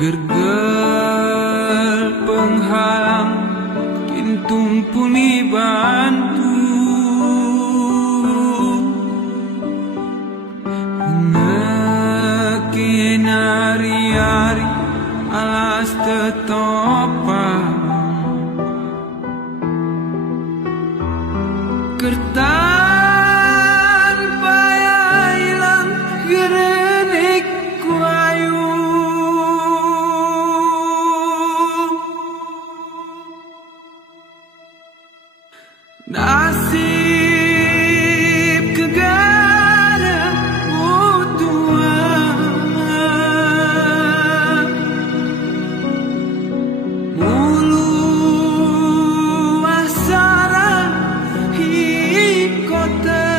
gergel penghalang kintung puni bantu ngekin hari-hari alas tetopang kertan payah hilang gerenik kuayu nasib kegara utuan mulu asara hikotan